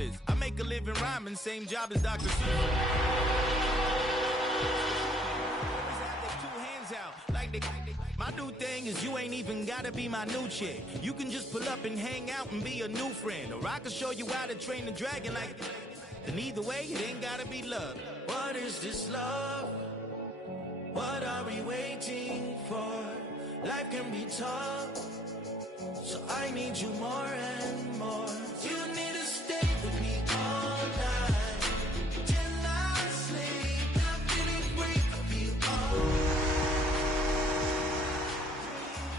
useless. I make a living rhyming, same job as Dr. Seuss. My new thing is you ain't even gotta be my new chick. You can just pull up and hang out and be a new friend. Or I can show you how to train the dragon like. And either way, it ain't gotta be love. What is this love? What are we waiting for? Life can be tough, so I need you more and more. You need to stay with me all night till I sleep. I'm feeling great, I feel alright.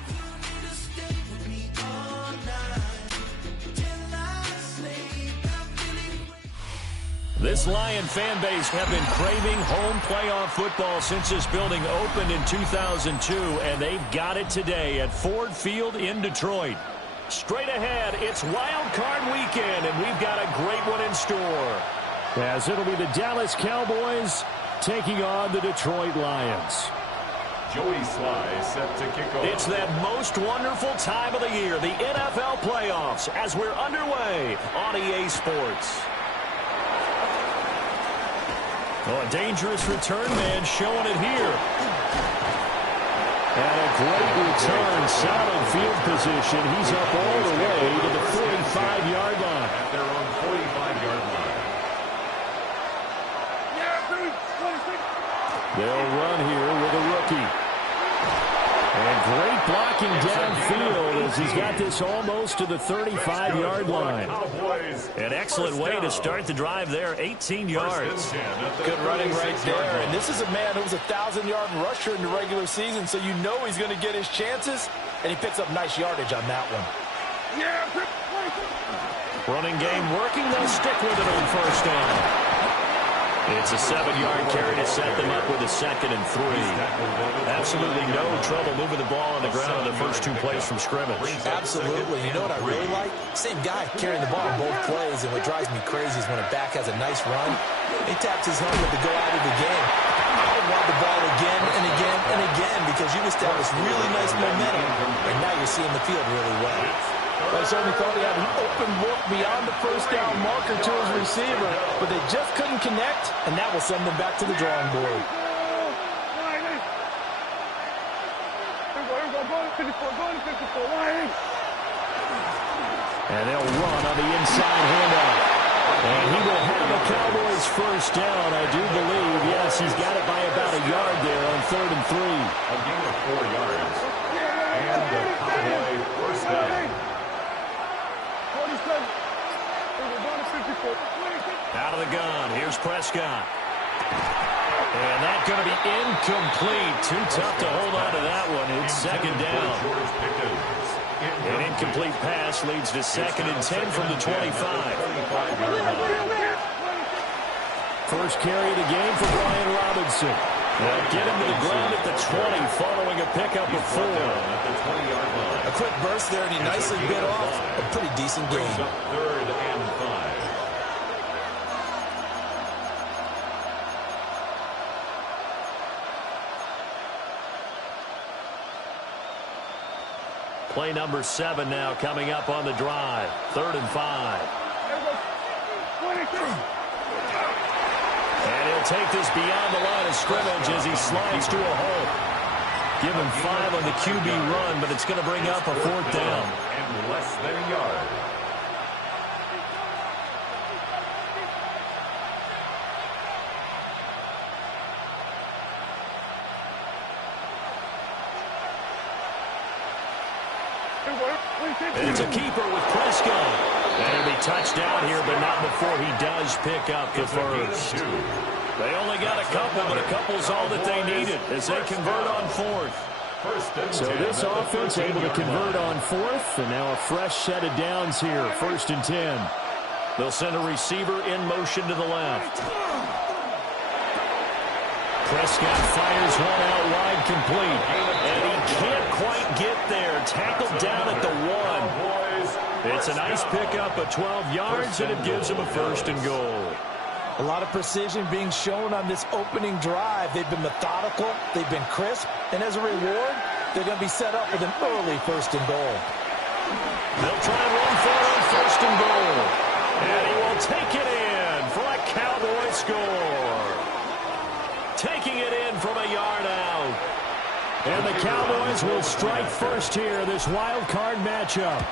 You need to stay with me all night till I sleep. I'm feeling great. This Lion fan base have been craving home playoff football since this building opened in 2002, and they've got it today at Ford Field in Detroit. Straight ahead, it's Wild Card Weekend, and we've got a great one in store. As it'll be the Dallas Cowboys taking on the Detroit Lions. Joey Sly set to kick off. It's that most wonderful time of the year, the NFL playoffs, as we're underway on EA Sports. Oh, a dangerous return man showing it here. And a great return, solid field position. He's up all the way to the 45-yard line. At their own 45-yard line. They'll run here with a rookie. And great blocking downfield as he's got this almost to the 35-yard line. An excellent way to start the drive there, 18 yards. Good running right there. And this is a man who was a 1,000-yard rusher in the regular season, so you know he's going to get his chances, and he picks up nice yardage on that one. Running game working. They'll stick with it on first down. It's a 7-yard carry to set them up with a 2nd and 3. Absolutely no trouble moving the ball on the ground on the first 2 plays from scrimmage. Absolutely. You know what I really like? Same guy carrying the ball on both plays, and what drives me crazy is when a back has a nice run, he taps his helmet to go out of the game. I would want the ball again and again and again because you established really nice momentum, and now you're seeing the field really well. I certainly thought he had an open look beyond the first down marker to his receiver, but they just couldn't connect, and that will send them back to the drawing board. And they'll run on the inside handoff. And he will have the Cowboys first down, I do believe. Yes, he's got it by about a yard there on 3rd and 3. A gain of 4 yards. And the Cowboy first down. Out of the gun, here's Prescott. And that's going to be incomplete. Too tough to hold on to that one. It's 2nd down. An incomplete pass leads to 2nd and 10 from the 25. First carry of the game for Brian Robinson. They'll get him to the ground at the 20 following a pickup of 4. A quick burst there, and he nicely bit off a pretty decent game. 3rd and 5. Play number 7 now coming up on the drive. 3rd and 5. And he'll take this beyond the line of scrimmage as he slides to a hole. Give him 5 on the QB run, but it's going to bring up a 4th down. And less than a yard. And it's a keeper with Prescott. And he'll be touched down here, but not before he does pick up the first. They only got a couple, but a couple's all that they needed as they convert on 4th. So this offense able to convert on 4th, and now a fresh set of downs here, 1st and 10. They'll send a receiver in motion to the left. Prescott fires one out wide complete, and he can't quite get there. Tackled down at the 1. It's a nice pickup of 12 yards, and it gives him a 1st and goal. A lot of precision being shown on this opening drive. They've been methodical, they've been crisp, and as a reward, they're going to be set up with an early 1st and goal. They'll try and run for it on 1st and goal. And he will take it in for a Cowboy score. Taking it in from a yard out. And the Cowboys will strike first here, this wild card matchup.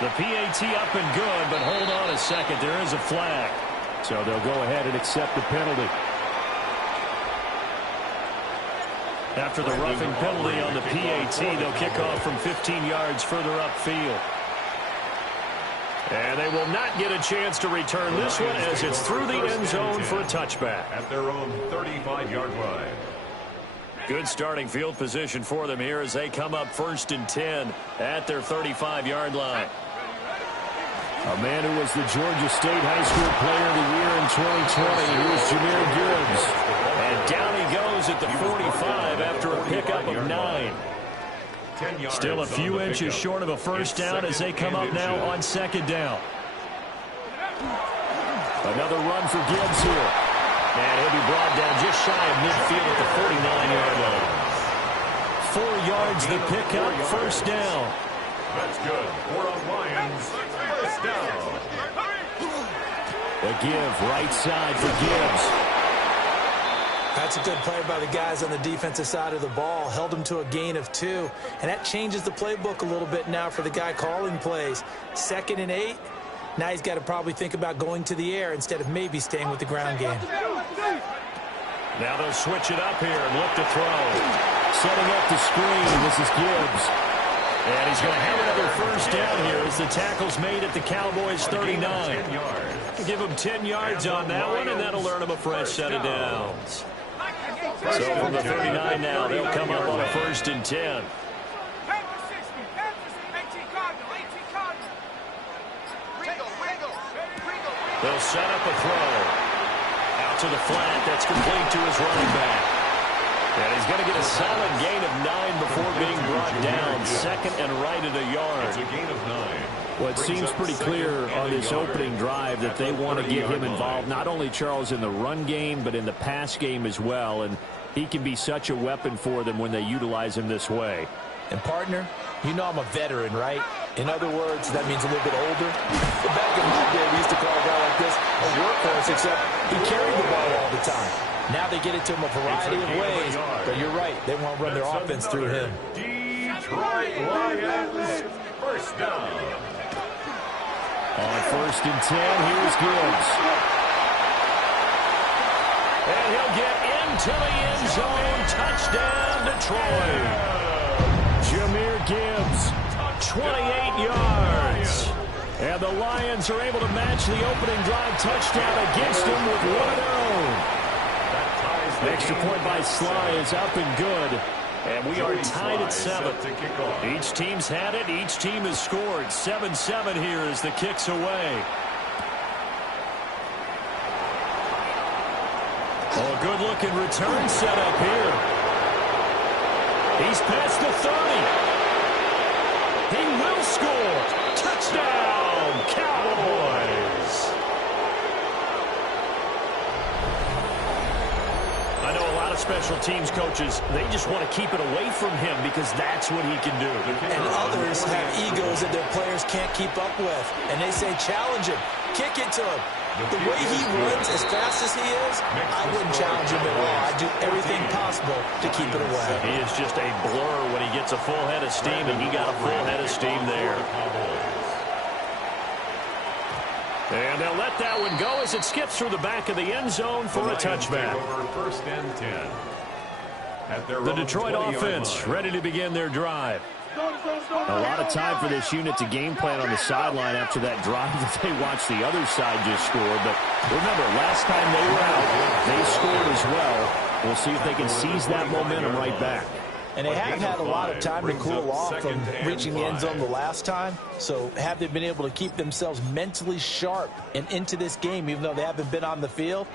The PAT up and good, but hold on a second. There is a flag. So they'll go ahead and accept the penalty. After the roughing penalty on the PAT, they'll kick off from 15 yards further upfield. And they will not get a chance to return this one as it's through the end zone for a touchback. At their own 35-yard line. Good starting field position for them here as they come up 1st and 10 at their 35-yard line. A man who was the Georgia State High School Player of the Year in 2020. Here's Jameer Gibbs. And down he goes at the 45 after a pickup of 9. Still a few inches short of a first down as they come up now on 2nd down. Another run for Gibbs here. And he'll be brought down just shy of midfield at the 49-yard line. 4 yards the pickup, first down. That's good. For the Lions, first down. A give right side for Gibbs. That's a good play by the guys on the defensive side of the ball. Held them to a gain of 2. And that changes the playbook a little bit now for the guy calling plays. 2nd and 8. Now he's got to probably think about going to the air instead of maybe staying with the ground game. Now they'll switch it up here and look to throw. Setting up the screen. This is Gibbs. And he's going to have another first down here as the tackle's made at the Cowboys' 39. Give him 10 yards on that one, and that'll earn him a fresh set of downs. So from the 39 now, they'll come up on a 1st and 10. They'll set up a throw. Out to the flat. That's complete to his running back. And he's going to get a solid gain of 9 before being brought down. 2nd and right at a yard. It's a gain of 9. Well, it seems pretty clear on this opening drive that they want to get him involved, not only, Charles, in the run game, but in the pass game as well. And he can be such a weapon for them when they utilize him this way. And, partner, you know I'm a veteran, right? In other words, that means a little bit older. Back in my day, we used to call a guy like this a workhorse, except he carried the ball all the time. Now they get it to him a variety of ways, but you're right. They want to run their offense through him. Detroit Lions, first down. On 1st and 10, here's Gibbs. And he'll get into the end zone. Touchdown, Detroit. Jameer Gibbs. 28 yards. And the Lions are able to match the opening drive touchdown against them with one of their own. The extra point by Sly is up and good. And we are tied at 7. Each team's had it. Each team has scored. 7-7 here as the kick's away. Oh, a good-looking return set up here. He's past the 30. He will score. Touchdown, Cowboys. I know a lot of special teams coaches, they just want to keep it away from him because that's what he can do. And others have egos that their players can't keep up with. And they say, challenge him. Kick it to him. The way he runs as fast as he is, I wouldn't challenge him at all. I'd do everything possible to keep it away. He is just a blur when he gets a full head of steam, and he got a full head of steam there. And they'll let that one go as it skips through the back of the end zone for a touchback. 1st and 10. The Detroit offense ready to begin their drive. A lot of time for this unit to game plan on the sideline after that drive that they watched the other side just score. But remember, last time they were out, they scored as well. We'll see if they can seize that momentum right back. And they have had a lot of time to cool off from reaching the end zone the last time. So have they been able to keep themselves mentally sharp and into this game, even though they haven't been on the field?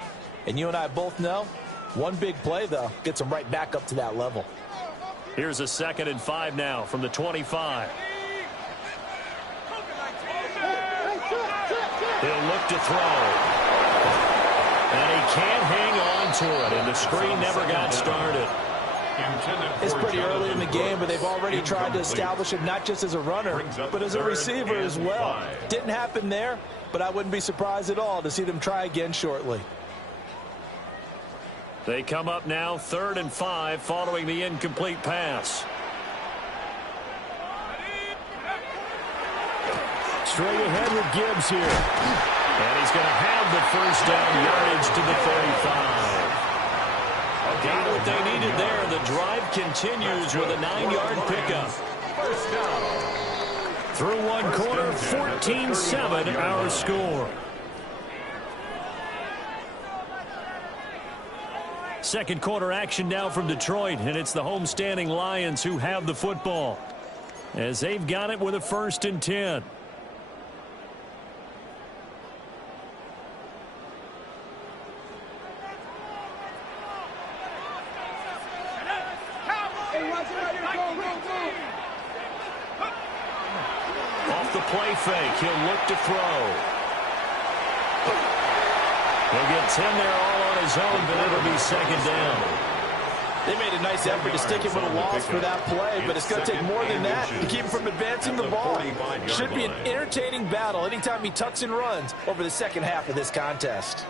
And you and I both know, one big play, though, gets them right back up to that level. Here's a 2nd and 5 now from the 25. He'll look to throw. And he can't hang on to it, and the screen never got started. It's pretty early in the game, but they've already tried to establish him not just as a runner, but as a receiver as well. Didn't happen there, but I wouldn't be surprised at all to see them try again shortly. They come up now 3rd and 5 following the incomplete pass. Straight ahead with Gibbs here. And he's going to have the first down, yardage to the 35. Got what they needed there. The drive continues with a 9-yard pickup. First down. Through one quarter, 14-7 our score. Second quarter action now from Detroit, and it's the homestanding Lions who have the football as they've got it with a 1st and 10. Off the play fake, he'll look to throw. He'll get 10 there all on his own, but it'll be 2nd down. They made a nice effort to stick him with a loss for that play, but it's going to take more than that to keep him from advancing the ball. Should be an entertaining battle anytime he tucks and runs over the second half of this contest.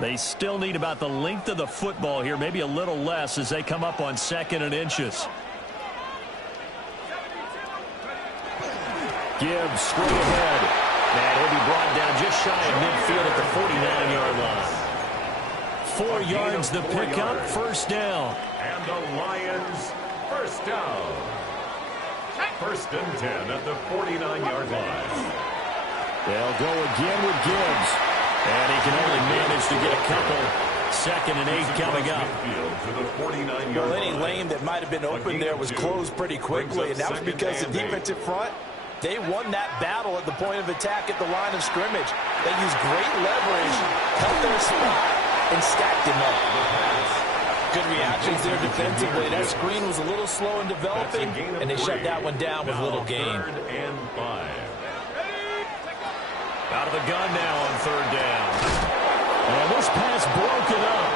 They still need about the length of the football here, maybe a little less as they come up on 2nd and inches. Gibbs straight ahead. And he'll be brought down just shy of midfield at the 49-yard line. 4 yards the pickup, 1st down. And the Lions, 1st down. 1st and 10 at the 49-yard line. They'll go again with Gibbs. And he can only manage to get a couple. 2nd and 8 coming up. Well, any lane that might have been open there was closed pretty quickly, and that was because the defensive front, they won that battle at the point of attack at the line of scrimmage. They used great leverage, held their spot, and stacked him up. Good reactions there defensively. That screen was a little slow in developing, and they shut that one down with little gain. 3rd and 5. Out of the gun now on 3rd down. And this pass broken up.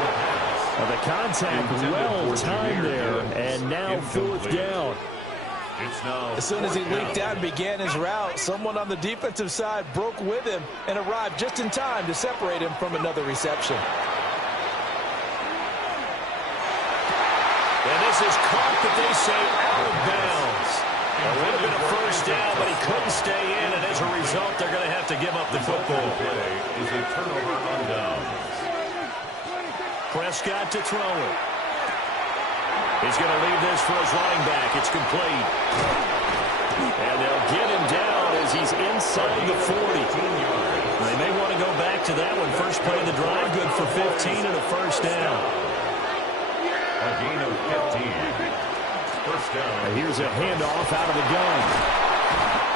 Well, the contact well timed there, and now 4th down. As soon as he leaked out and began his route, someone on the defensive side broke with him and arrived just in time to separate him from another reception. And this is caught, but they say out of bounds. It would have been a 1st down, but he couldn't stay in, and as a result, they're going to have to give up the football. Is a turnover on downs. Prescott to throw it. He's going to leave this for his running back. It's complete. And they'll get him down as he's inside the 40. They may want to go back to that one. First play of the drive, good for 15 and a 1st down. A gain of 15. 1st down. And here's a handoff out of the gun.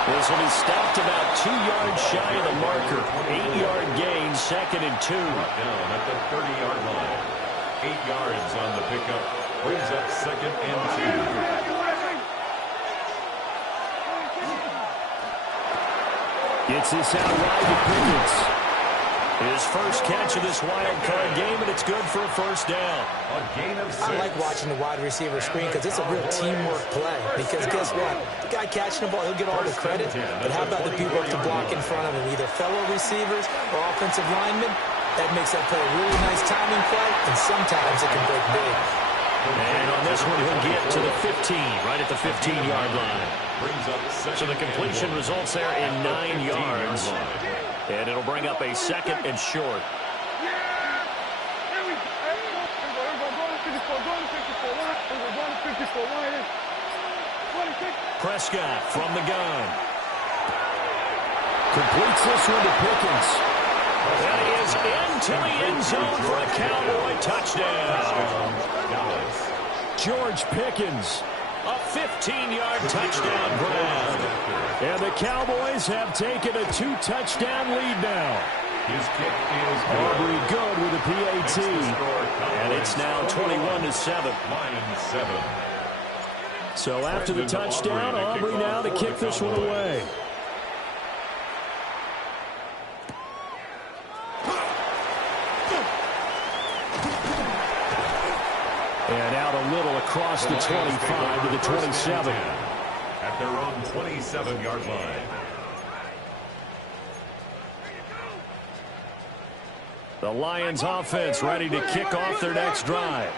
This will be stopped about 2 yards shy of the marker. 8-yard gain, 2nd and 2. Down at the 30-yard line. 8 yards on the pickup. Brings up 2nd and 2. Gets this out wide to Pickens. His first catch of this wild card game, and it's good for a 1st down. A gain of 6. I like watching the wide receiver screen because it's a real teamwork play. Because guess what? The guy catching the ball, he'll get all the credit. But how about the people to block in front of him, either fellow receivers or offensive linemen? That makes that play a really nice timing play, and sometimes it can break big. And on this one, he'll get to the 15, right at the 15-yard line. So the completion results there in 9 yards. And it'll bring up a 2nd and short. Prescott from the gun. Completes this one to Pickens. And he is into the end zone for a Cowboy touchdown. George Pickens. A 15-yard touchdown grab. And the Cowboys have taken a 2-touchdown lead now. His kick is Aubrey good with a PAT. And it's now 21-7. Lions 7. So after the touchdown, Aubrey now to kick this one away. And out a little across the 25 to the 27. At their own 27-yard line. The Lions offense ready to kick off their next drive.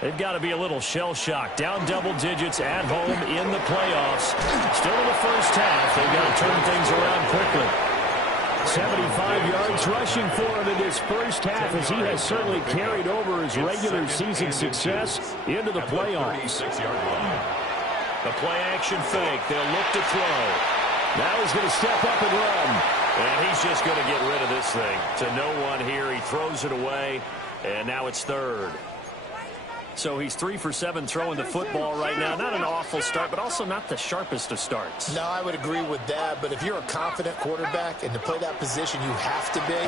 They've got to be a little shell-shocked. Down double digits at home in the playoffs. Still in the first half. They've got to turn things around quickly. 75 yards rushing for him in this first half, as he has certainly carried over his regular season success into the playoffs. The play-action fake. They'll look to throw. Now he's going to step up and run. And he's just going to get rid of this thing. To no one here. He throws it away. And now it's third. So he's 3 for 7 throwing the football right now. Not an awful start, but also not the sharpest of starts. No, I would agree with that. But if you're a confident quarterback and to play that position you have to be,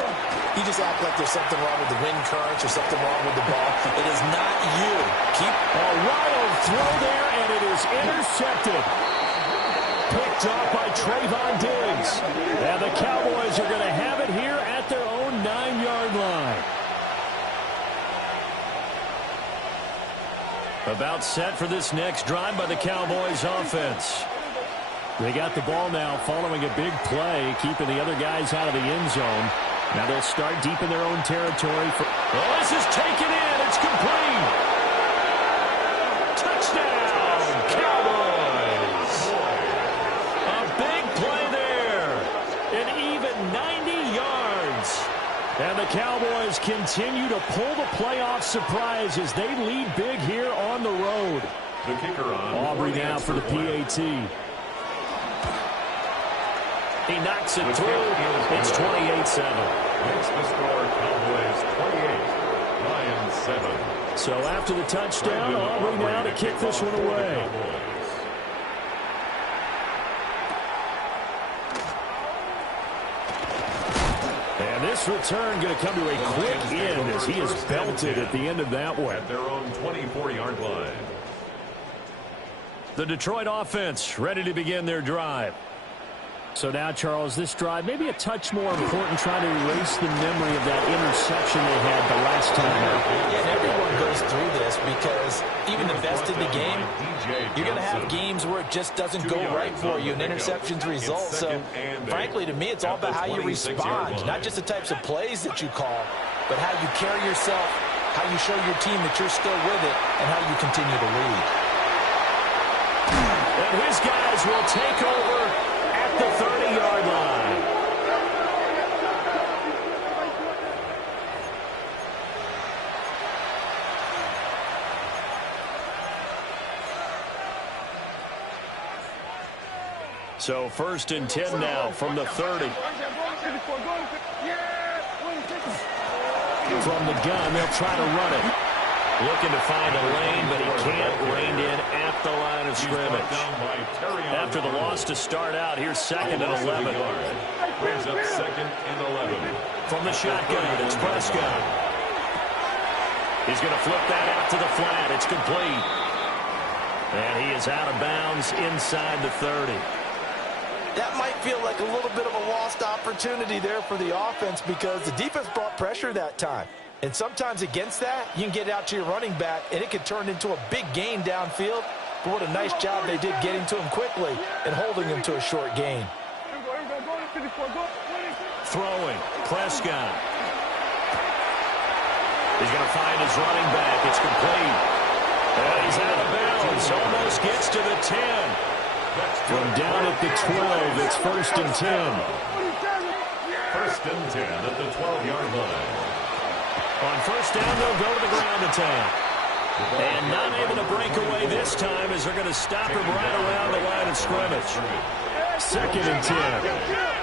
you just act like there's something wrong with the wind currents or something wrong with the ball. It is not you. Keep a wild throw there, and it is intercepted. Picked off by Trayvon Diggs. And the Cowboys are going to have it here at their own 9-yard line. About set for this next drive by the Cowboys offense. They got the ball now following a big play, keeping the other guys out of the end zone. Now they'll start deep in their own territory. Oh, this is taken in. It's complete. Touchdown, Cowboys. A big play there. An even 90 yards. And the Cowboys continue to pull the playoff surprise as they lead big here on the road. The kicker on Aubrey now for the PAT. He knocks it through. It's 28-7. Makes the score Cowboys 28, Lions 7. So after the touchdown, Aubrey now to kick this one away. And this return going to come to a quick end as he is belted at the end of that one. At their own 24-yard line. The Detroit offense ready to begin their drive. So now, Charles, this drive maybe a touch more important, trying to erase the memory of that interception they had the last time out. Yeah, and everyone goes through this because even the best in the game, you're going to have games where it just doesn't go right for you and interceptions result. So, frankly, to me, it's all about how you respond, not just the types of plays that you call, but how you carry yourself, how you show your team that you're still with it, and how you continue to lead. And his guys will take over at the 30-yard line. So 1st and 10 now from the 30. From the gun, they'll try to run it. Looking to find a lane, but he can't rein in at the line of scrimmage. After the loss to start out, here's 2nd and 11. Brings up 2nd and 11. From the shotgun, it's Prescott. He's going to flip that out to the flat. It's complete. And he is out of bounds inside the 30. That might feel like a little bit of a lost opportunity there for the offense because the defense brought pressure that time. And sometimes against that, you can get out to your running back, and it can turn into a big gain downfield. But what a nice job they did getting to him quickly and holding him to a short gain. Throwing, Prescott. He's going to find his running back. It's complete. And he's out of bounds. Almost gets to the 10. From down at the 12, it's 1st and 10. 1st and 10 at the 12-yard line. On 1st down, they'll go to the ground attack. And not able to break away this time as they're going to stop him right around the line of scrimmage. 2nd and 10.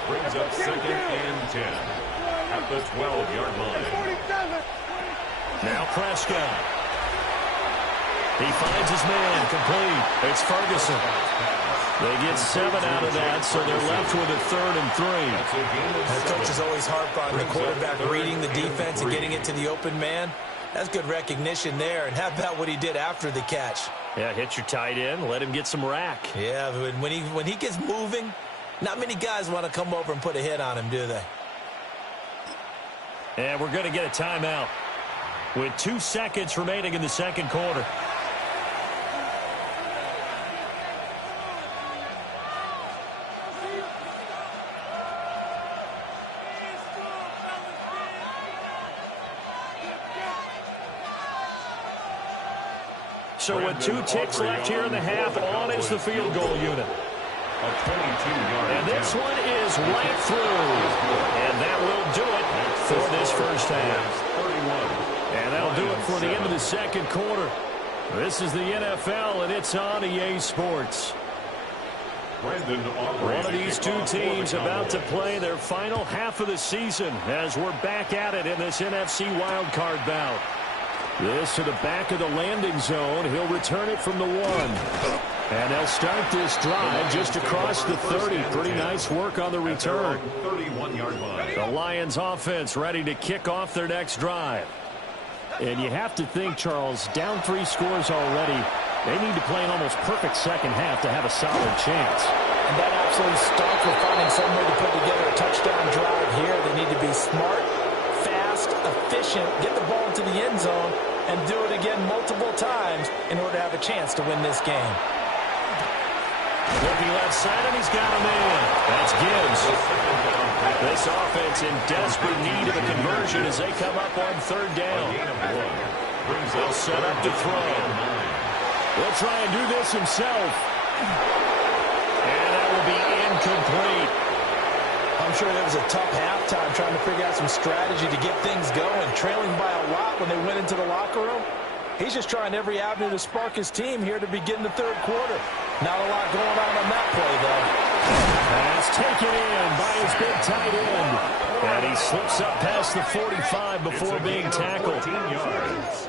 Brings up 2nd and 10 at the 12-yard line. Now Prescott. He finds his man, complete. It's Ferguson. They get 7 out of that, so they're left with a 3rd and 3. The coaches always harp on the quarterback reading the defense and getting it to the open man. That's good recognition there. And how about what he did after the catch? Yeah, hit your tight end, let him get some rack. Yeah, when he gets moving, not many guys want to come over and put a hit on him, do they? And we're going to get a timeout. with 2 seconds remaining in the second quarter. So with 2 ticks left here in the half, on is the field goal unit. A 22-yard And this one is right through. And that will do it for this first half. And that'll do it for the end of the second quarter. This is the NFL, and it's on EA Sports. One of these 2 teams about to play their final half of the season as we're back at it in this NFC wildcard bout. This to the back of the landing zone. He'll return it from the 1. And they'll start this drive just across the 30. Pretty nice work on the return. 31-yard line. The Lions offense ready to kick off their next drive. And you have to think, Charles, down 3 scores already. They need to play an almost perfect second half to have a solid chance. And that absolutely starts with finding some way to put together a touchdown drive here. They need to be smart, fast, efficient, get the ball into the end zone, and do it again multiple times in order to have a chance to win this game. Looking left side, and he's got a man. That's Gibbs. This offense in desperate need of a conversion as they come up on 3rd down. They'll set up to throw. He'll try and do this himself. And that will be incomplete. I'm sure there was a tough halftime trying to figure out some strategy to get things going, trailing by a lot when they went into the locker room. He's just trying every avenue to spark his team here to begin the 3rd quarter. Not a lot going on that play, though. Pass taken in by his big tight end. And he slips up past the 45 before being tackled. 14 yards.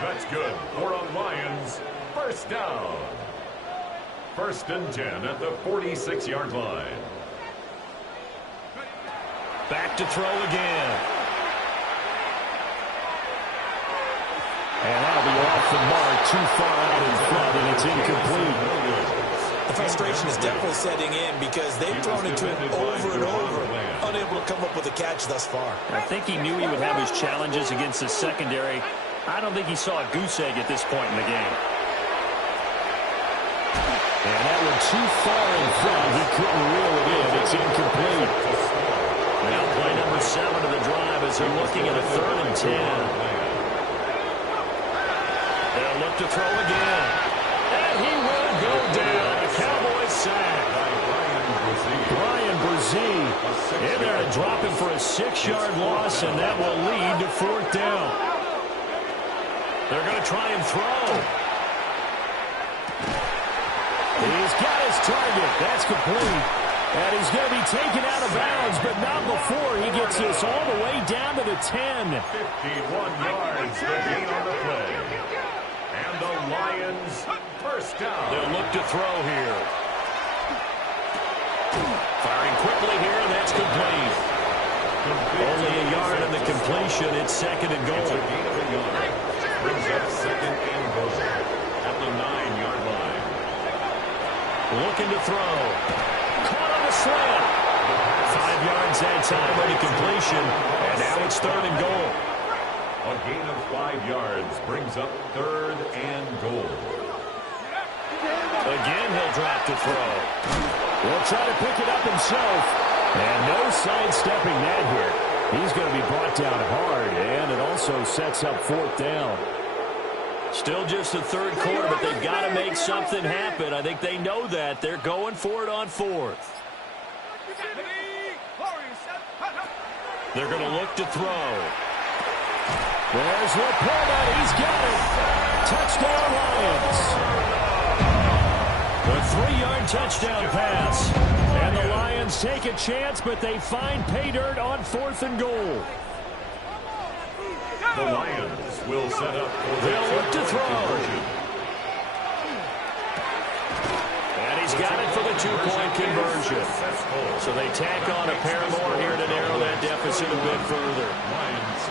That's good for a Lions first down. 1st and 10 at the 46-yard line. Back to throw again. And that'll be off the mark, too far out in front, and it's incomplete. The frustration is definitely setting in because they've thrown into it over and over, unable to come up with a catch thus far. I think he knew he would have his challenges against the secondary. I don't think he saw a goose egg at this point in the game. And that one too far in front. He couldn't reel it in. It's incomplete. Now play number 7 of the drive as they're looking at a 3rd and 10. They'll look to throw again. And he will go down. A Cowboys sack. Brian Brzee In there to drop him for a 6-yard loss, and that will lead to 4th down. They're going to try and throw. He's got his target. That's complete. And he's going to be taken out of bounds, but not before he gets this all the way down to the 10. 51 yards, the gain on the play. And the Lions first down. They'll look to throw here. Firing quickly here, and that's complete. Only a yard in the completion. It's 2nd and goal. It's a gain of a yard. Brings up 2nd and goal at the 9-yard line. Looking to throw. Caught on the slant. 5 yards that time on the completion. And now it's 3rd and goal. A gain of 5 yards brings up 3rd and goal. Again, he'll drop to throw. He'll try to pick it up himself. And no sidestepping that here. He's going to be brought down hard, and it also sets up 4th down. Still just the 3rd quarter, but they've got to make something happen. I think they know that. They're going for it on 4th. They're going to look to throw. There's Laporta. He's got it. Touchdown, Lions. A 3-yard touchdown pass. And the Lions take a chance, but they find pay dirt on 4th and goal. The Lions will set up for the They'll look to throw. conversion. And he's got it for the 2-point conversion. So they tack on a pair more here to narrow that deficit a bit further. Lions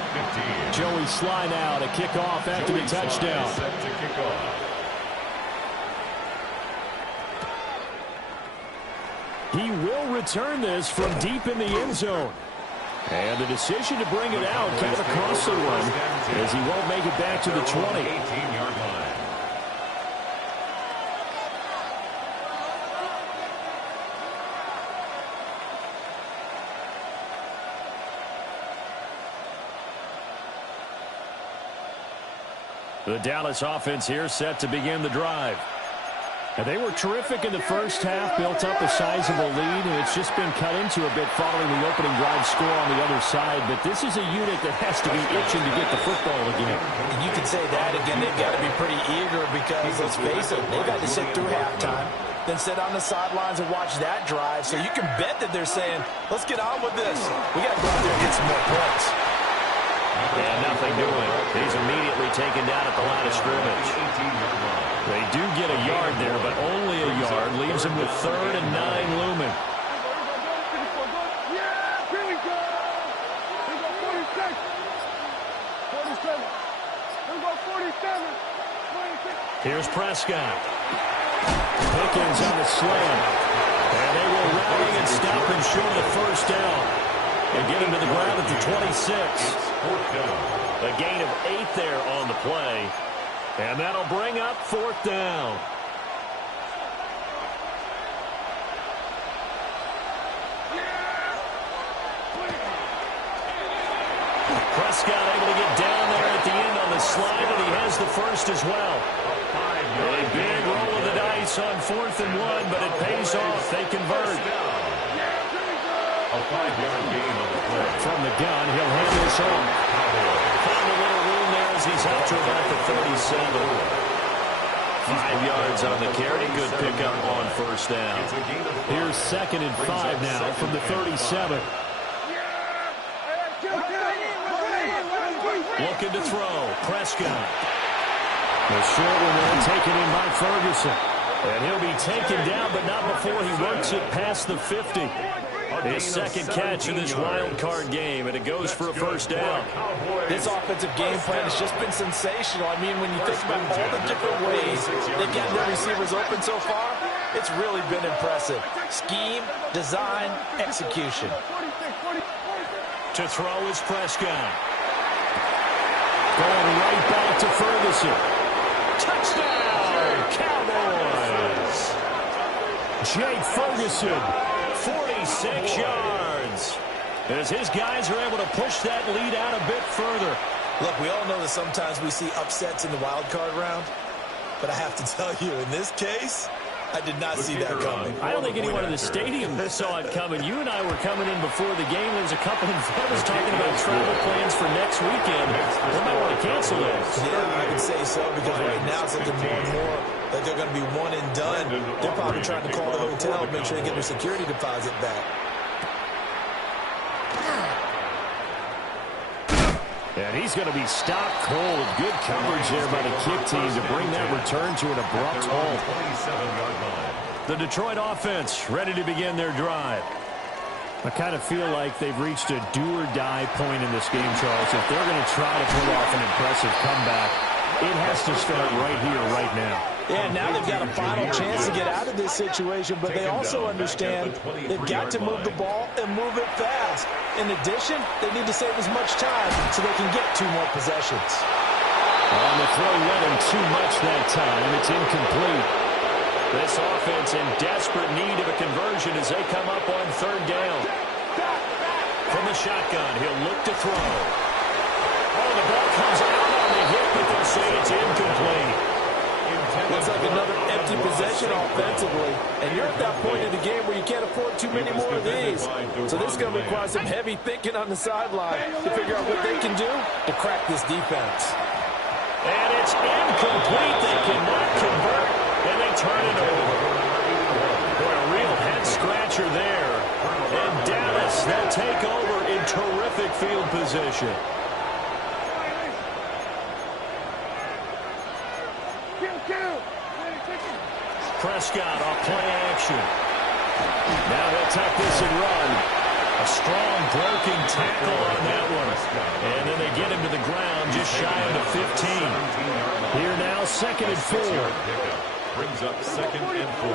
15. Joey Sly now to kick off after the touchdown. Set to kick off. He will return this from deep in the end zone. And the decision to bring it out, kind of a costly one, as he won't make it back to the 20. 18-yard line. The Dallas offense here set to begin the drive. And they were terrific in the first half, built up a sizable lead, and it's just been cut into a bit following the opening drive score on the other side. But this is a unit that has to be itching to get the football again. And you can say that again. They've got to be pretty eager because, let's face it, they've had to sit through halftime, then sit on the sidelines and watch that drive. So you can bet that they're saying, let's get on with this. We got to go out there and get some more points. And nothing doing. He's immediately taken down at the line of scrimmage. They do get a yard there, but only a yard. Leaves him with 3rd and 9 looming. Here's Prescott. Pickens on the slant. And they will rally and stop him short of first down. And get him to the ground at the 26. A gain of 8 there on the play. And that'll bring up 4th down. Prescott able to get down there at the end on the slide, and he has the first as well. A big roll of the dice on 4th and 1, but it pays off. They convert. A 5-yard gain on the play. From the gun, he'll hand this on. Found a little room there as he's out to about the 37. 5 yards on the carry. Good pickup on first down. Here's 2nd and 5 now from the 37. Looking to throw. Prescott. The short one there taken in by Ferguson. And he'll be taken down, but not before he works it past the 50. His second catch in this wild card game, and it goes for a first down. This offensive game plan has just been sensational. I mean, when you think about all the different ways they've gotten their receivers open so far, it's really been impressive. Scheme, design, execution. To throw is Prescott. Going right back to Ferguson. Touchdown, Cowboys! Jake Ferguson. 46 yards. As his guys are able to push that lead out a bit further. Look, we all know that sometimes we see upsets in the wild card round, but I have to tell you, in this case, I did not see that coming. I don't think anyone in the stadium saw it coming. You and I were coming in before the game. There was a couple in front of us talking about travel plans for next weekend. They might want to cancel those. Yeah, I can say so, because right now it's looking more and more like they're going to be one and done. They're probably trying to call the hotel, make sure they get their security deposit back. And he's going to be stopped cold. Good coverage there by the kick team to bring that return to an abrupt halt. The Detroit offense ready to begin their drive. I kind of feel like they've reached a do-or-die point in this game, Charles. If they're going to try to pull off an impressive comeback, it has to start right here, right now. Yeah, now they've got a final chance to get out of this situation, but they also understand they've got to move the ball and move it fast. In addition, they need to save as much time so they can get 2 more possessions. On the throw, went him too much that time. It's incomplete. This offense in desperate need of a conversion as they come up on 3rd down. From the shotgun, he'll look to throw. Oh, the ball comes out on the hit, but they'll say it's incomplete. Looks like another empty possession offensively. And you're at that point in the game where you can't afford too many more of these. So this is going to require some heavy thinking on the sideline to figure out what they can do to crack this defense. And it's incomplete. They cannot convert, and they turn it over. Boy, a real head-scratcher there. And Dallas, they'll take over in terrific field position. Prescott off play action. Now they'll take this and run. A strong broken tackle on that one. And then they get him to the ground just shy of the 15. Here now, 2nd and 4. Brings up 2nd and 4.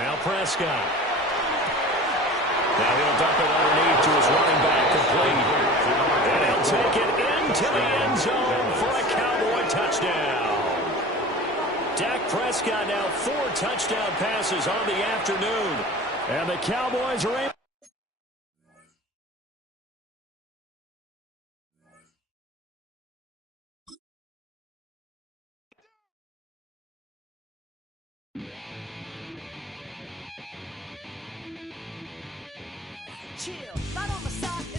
Now Prescott. up and underneath to his running back, complete. And he'll take it into the end zone for a Cowboy touchdown. Dak Prescott now 4 touchdown passes on the afternoon. And the Cowboys are able. Chill, right on the side.